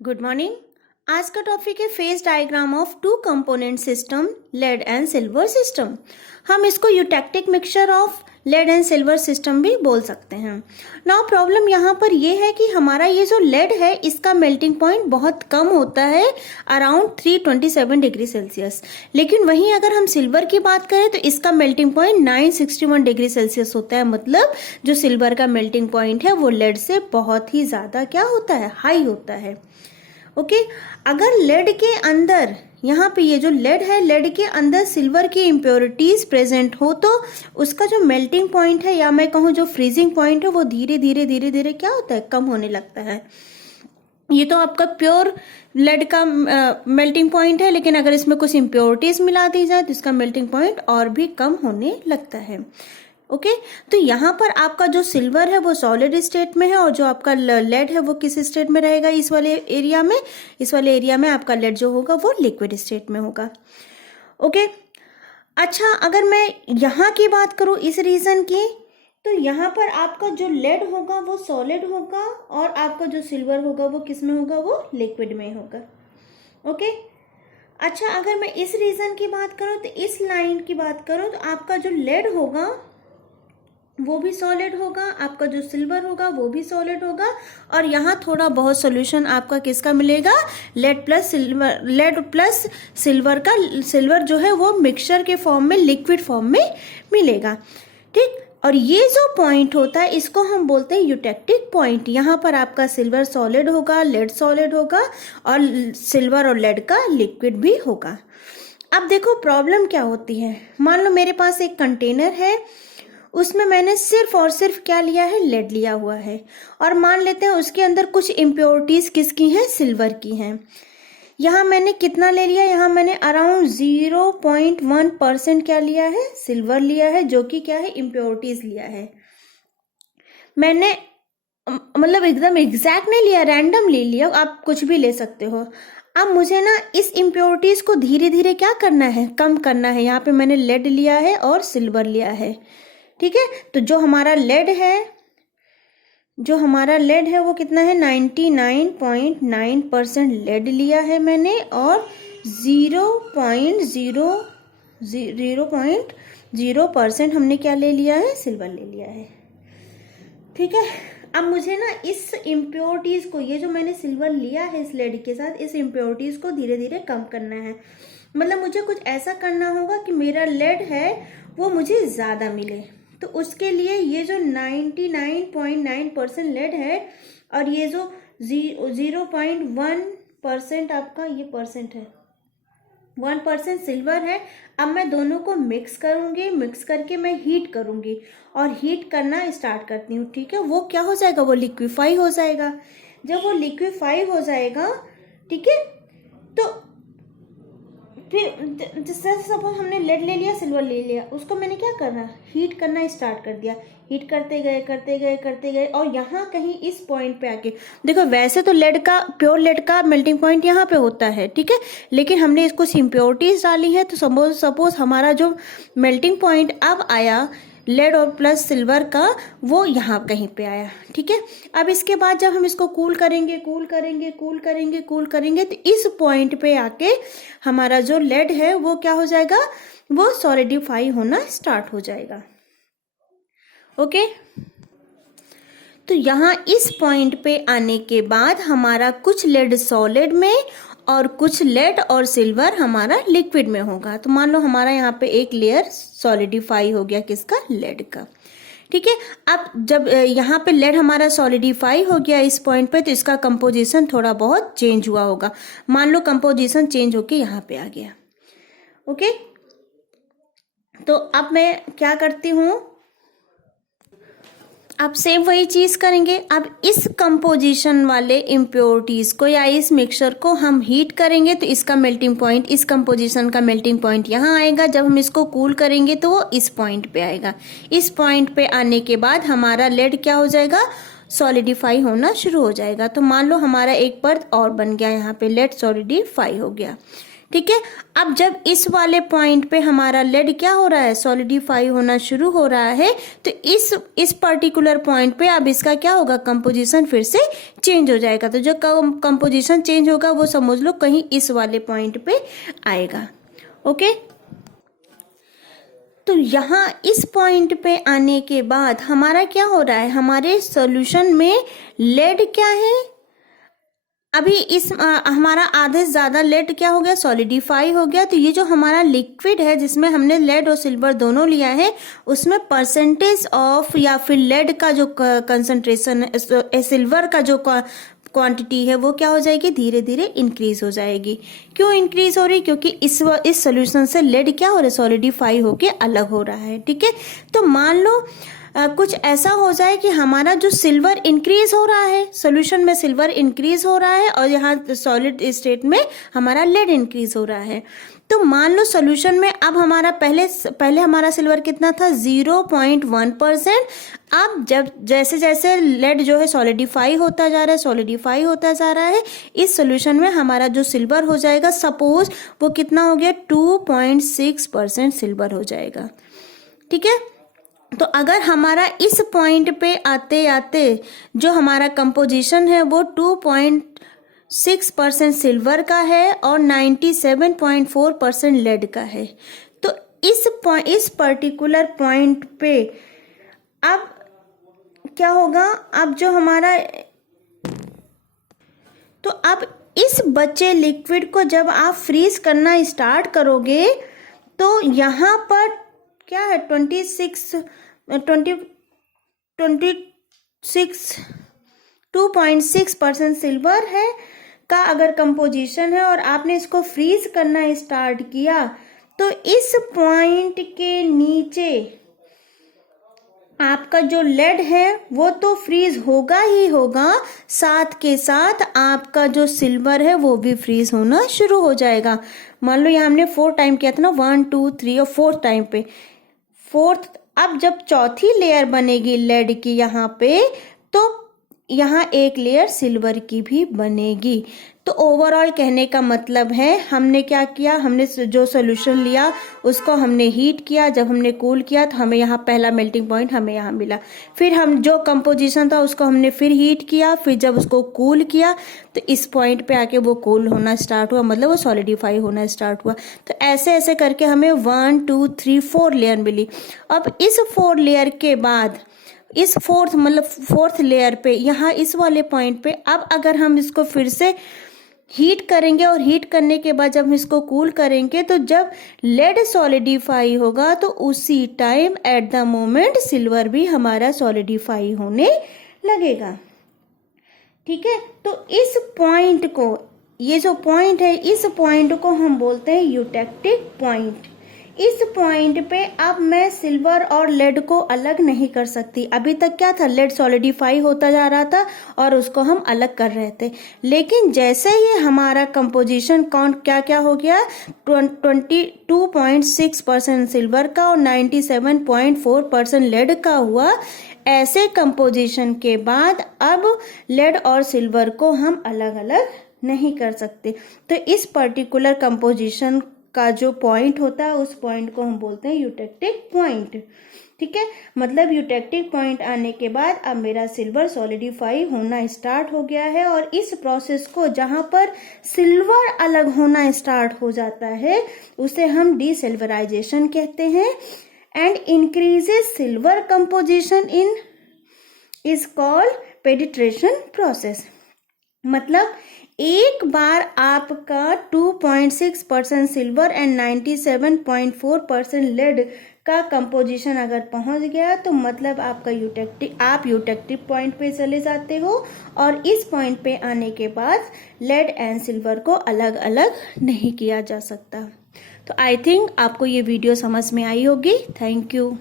Good morning. आज का topic है phase diagram of two component system lead and silver system. हम इसको eutectic mixture of lead and silver system भी बोल सकते हैं। नाउ प्रॉब्लम यहाँ पर ये है कि हमारा ये जो लेड है इसका मेल्टिंग पॉइंट बहुत कम होता है, अराउंड 327 डिग्री सेल्सियस। लेकिन वहीं अगर हम सिल्वर की बात करें तो इसका मेल्टिंग पॉइंट 961 डिग्री सेल्सियस होता है। मतलब जो सिल्वर का मेल्टिंग पॉइंट है वो लेड से बहुत ही ज़्यादा क्या होता है, हाई होता है। ओके अगर लेड के अंदर यहाँ पे ये जो लेड है, लेड के अंदर सिल्वर की इम्प्योरिटीज प्रेजेंट हो तो उसका जो मेल्टिंग पॉइंट है या मैं कहूँ जो फ्रीजिंग पॉइंट है वो धीरे धीरे क्या होता है, कम होने लगता है। ये तो आपका प्योर लेड का मेल्टिंग पॉइंट है, लेकिन अगर इसमें कुछ इम्प्योरिटीज मिला दी जाए तो इसका मेल्टिंग पॉइंट और भी कम होने लगता है। ओके तो यहाँ पर आपका जो सिल्वर है वो सॉलिड स्टेट में है और जो आपका लेड है वो किस स्टेट में रहेगा, इस वाले एरिया में। इस वाले एरिया में आपका लेड जो होगा वो लिक्विड स्टेट में होगा। ओके अच्छा, अगर मैं यहाँ की बात करूँ इस रीजन की, तो यहाँ पर आपका जो लेड होगा वो सॉलिड होगा और आपका जो सिल्वर होगा वो किस में होगा, वो लिक्विड में होगा। ओके अच्छा, अगर मैं इस रीजन की बात करूँ तो इस लाइन की बात करूँ तो आपका जो लेड होगा वो भी सॉलिड होगा, आपका जो सिल्वर होगा वो भी सॉलिड होगा। और यहाँ थोड़ा बहुत सॉल्यूशन आपका किसका मिलेगा, लेड प्लस सिल्वर का, सिल्वर जो है वो मिक्सचर के फॉर्म में, लिक्विड फॉर्म में मिलेगा। ठीक, और ये जो पॉइंट होता है इसको हम बोलते हैं यूटेक्टिक पॉइंट। यहाँ पर आपका सिल्वर सॉलिड होगा, लेड सॉलिड होगा और सिल्वर और लेड का लिक्विड भी होगा। अब देखो प्रॉब्लम क्या होती है। मान लो मेरे पास एक कंटेनर है, उसमें मैंने सिर्फ और सिर्फ क्या लिया है, लेड लिया हुआ है। और मान लेते हैं उसके अंदर कुछ इम्प्योरिटीज किसकी हैं, सिल्वर की हैं। यहाँ मैंने कितना ले लिया, यहाँ मैंने अराउंड 0.1% क्या लिया है, सिल्वर लिया है, जो कि क्या है, इम्प्योरिटीज लिया है। मैंने मतलब एकदम एग्जैक्ट नहीं लिया, रैंडम ले लिया, आप कुछ भी ले सकते हो। अब मुझे ना इस इम्प्योरिटीज को धीरे धीरे क्या करना है, कम करना है। यहाँ पे मैंने लेड लिया है और सिल्वर लिया है। ठीक है, तो जो हमारा लेड है वो कितना है, 99.9% लेड लिया है मैंने और 0.0% हमने क्या ले लिया है, सिल्वर ले लिया है। ठीक है, अब मुझे ना इस इम्प्योरिटीज को, ये जो मैंने सिल्वर लिया है इस लेड के साथ, इस इम्प्योरिटीज को धीरे धीरे कम करना है। मतलब मुझे कुछ ऐसा करना होगा कि मेरा लेड है वो मुझे ज़्यादा मिले। तो उसके लिए ये जो 99.9% लेड है और ये जो 0.1% आपका ये परसेंट है, 1% सिल्वर है। अब मैं दोनों को मिक्स करूंगी, मिक्स करके मैं हीट करूंगी और हीट करना स्टार्ट करती हूँ। ठीक है, वो क्या हो जाएगा, वो लिक्विफाई हो जाएगा। जब वो लिक्विफाई हो जाएगा, ठीक है, तो फिर जैसे सपोज हमने लेड ले लिया, सिल्वर ले लिया, उसको मैंने क्या करना, हीट करना स्टार्ट कर दिया। हीट करते गए और यहाँ कहीं इस पॉइंट पे आके देखो, वैसे तो लेड का, प्योर लेड का मेल्टिंग पॉइंट यहाँ पे होता है, ठीक है, लेकिन हमने इसको इम्प्योरिटीज डाली है तो सपोज हमारा जो मेल्टिंग पॉइंट अब आया लेड और प्लस सिल्वर का, वो यहाँ कहीं पे आया। ठीक है, अब इसके बाद जब हम इसको कूल करेंगे तो इस पॉइंट पे आके हमारा जो लेड है वो क्या हो जाएगा, वो सॉलिडिफाई होना स्टार्ट हो जाएगा। ओके, तो यहाँ इस पॉइंट पे आने के बाद हमारा कुछ लेड सॉलिड में और कुछ लेड और सिल्वर हमारा लिक्विड में होगा। तो मान लो हमारा यहाँ पे एक लेयर सॉलिडिफाई हो गया, किसका, लेड का। ठीक है, अब जब यहाँ पे लेड हमारा सॉलिडिफाई हो गया इस पॉइंट पे, तो इसका कंपोजिशन थोड़ा बहुत चेंज हुआ होगा। मान लो कंपोजिशन चेंज होके यहाँ पे आ गया। ओके, तो अब मैं क्या करती हूँ, अब सेम वही चीज करेंगे। अब इस कंपोजिशन वाले इम्प्योरिटीज को या इस मिक्सचर को हम हीट करेंगे तो इसका मेल्टिंग पॉइंट, इस कंपोजिशन का मेल्टिंग पॉइंट यहाँ आएगा। जब हम इसको कूल करेंगे तो वो इस पॉइंट पे आएगा। इस पॉइंट पे आने के बाद हमारा लेड क्या हो जाएगा, सॉलिडिफाई होना शुरू हो जाएगा। तो मान लो हमारा एक परत और बन गया, यहाँ पे लेड सॉलिडिफाई हो गया। ठीक है। अब जब इस वाले पॉइंट पे हमारा लेड क्या हो रहा है, सॉलिडिफाई होना शुरू हो रहा है, तो इस पर्टिकुलर पॉइंट पे अब इसका क्या होगा, कंपोजिशन फिर से चेंज हो जाएगा। तो जो कंपोजिशन चेंज होगा वो समझ लो कहीं इस वाले पॉइंट पे आएगा। ओके, तो यहाँ इस पॉइंट पे आने के बाद हमारा क्या हो रहा है, हमारे सॉल्यूशन में लेड क्या है, अभी हमारा आधे से ज्यादा लेड क्या हो गया, सॉलिडिफाई हो गया। तो ये जो हमारा लिक्विड है जिसमें हमने लेड और सिल्वर दोनों लिया है, उसमें परसेंटेज ऑफ या फिर लेड का जो कंसंट्रेशन है, सिल्वर का जो क्वांटिटी है वो क्या हो जाएगी, धीरे धीरे इंक्रीज हो जाएगी। क्यों इंक्रीज हो रही, क्योंकि इस सॉल्यूशन से लेड क्या हो रहा है, सॉलिडिफाई होके अलग हो रहा है। ठीक है, तो मान लो कुछ ऐसा हो जाए कि हमारा जो सिल्वर इंक्रीज हो रहा है, सॉल्यूशन में सिल्वर इंक्रीज हो रहा है और यहाँ सॉलिड स्टेट में हमारा लेड इंक्रीज हो रहा है। तो मान लो सॉल्यूशन में अब हमारा पहले हमारा सिल्वर कितना था, 0.1%। अब जब जैसे जैसे लेड जो है सॉलिडिफाई होता जा रहा है, इस सॉल्यूशन में हमारा जो सिल्वर हो जाएगा, सपोज वो कितना हो गया, 2.6% सिल्वर हो जाएगा। ठीक है, तो अगर हमारा इस पॉइंट पे आते आते जो हमारा कंपोजिशन है वो 2.6% सिल्वर का है और 97.4% लेड का है, तो इस पर्टिकुलर पॉइंट पे अब क्या होगा, अब जो हमारा, तो अब इस बचे लिक्विड को जब आप फ्रीज करना स्टार्ट करोगे तो यहाँ पर क्या है, 2.6% सिल्वर है का अगर कंपोजिशन है और आपने इसको फ्रीज करना स्टार्ट किया, तो इस पॉइंट के नीचे आपका जो लेड है वो तो फ्रीज होगा ही होगा, साथ के साथ आपका जो सिल्वर है वो भी फ्रीज होना शुरू हो जाएगा। मान लो यहाँ हमने 4 टाइम किया था ना, 1 2 3 और 4th टाइम पे, अब जब चौथी लेयर बनेगी लेड की यहाँ पे, तो यहाँ एक लेयर सिल्वर की भी बनेगी। तो ओवरऑल कहने का मतलब है हमने क्या किया, हमने जो सॉल्यूशन लिया उसको हमने हीट किया, जब हमने कूल किया तो हमें यहाँ पहला मेल्टिंग पॉइंट हमें यहाँ मिला, फिर हम जो कंपोजिशन था उसको हमने फिर हीट किया, फिर जब उसको कूल किया तो इस पॉइंट पे आके वो कूल होना स्टार्ट हुआ, मतलब वो सॉलिडिफाई होना स्टार्ट हुआ। तो ऐसे ऐसे करके हमें 1 2 3 4 लेयर मिली। अब इस 4 लेयर के बाद इस फोर्थ लेयर पे यहाँ इस वाले पॉइंट पे अब अगर हम इसको फिर से हीट करेंगे और हीट करने के बाद जब हम इसको कूल करेंगे, तो जब लेड सॉलिडिफाई होगा तो उसी time at the moment silver भी हमारा सॉलिडिफाई होने लगेगा। ठीक है, तो इस पॉइंट को, ये जो पॉइंट है, इस पॉइंट को हम बोलते हैं यूटेक्टिक पॉइंट। इस पॉइंट पे अब मैं सिल्वर और लेड को अलग नहीं कर सकती। अभी तक क्या था, लेड सॉलिडिफाई होता जा रहा था और उसको हम अलग कर रहे थे, लेकिन जैसे ही हमारा कंपोजिशन काउंट क्या हो गया, 22.6% सिल्वर का और 97.4% लेड का हुआ, ऐसे कंपोजिशन के बाद अब लेड और सिल्वर को हम अलग अलग नहीं कर सकते। तो इस पर्टिकुलर कंपोजिशन का जो पॉइंट होता है उस पॉइंट को हम बोलते हैं यूटेक्टिक पॉइंट। ठीक है, मतलब यूटेक्टिक पॉइंट आने के बाद अब मेरा सिल्वर सॉलिडिफाई होना स्टार्ट हो गया है, और इस प्रोसेस को जहां पर सिल्वर अलग होना स्टार्ट हो जाता है उसे हम डीसिल्वराइजेशन कहते हैं, and increases silver composition in is called penetration process. मतलब एक बार आपका 2.6% सिल्वर एंड 97.4% लेड का कंपोजिशन अगर पहुंच गया तो मतलब आपका आप यूटेक्टिक पॉइंट पे चले जाते हो, और इस पॉइंट पे आने के बाद लेड एंड सिल्वर को अलग अलग नहीं किया जा सकता। तो आई थिंक आपको ये वीडियो समझ में आई होगी। Thank you.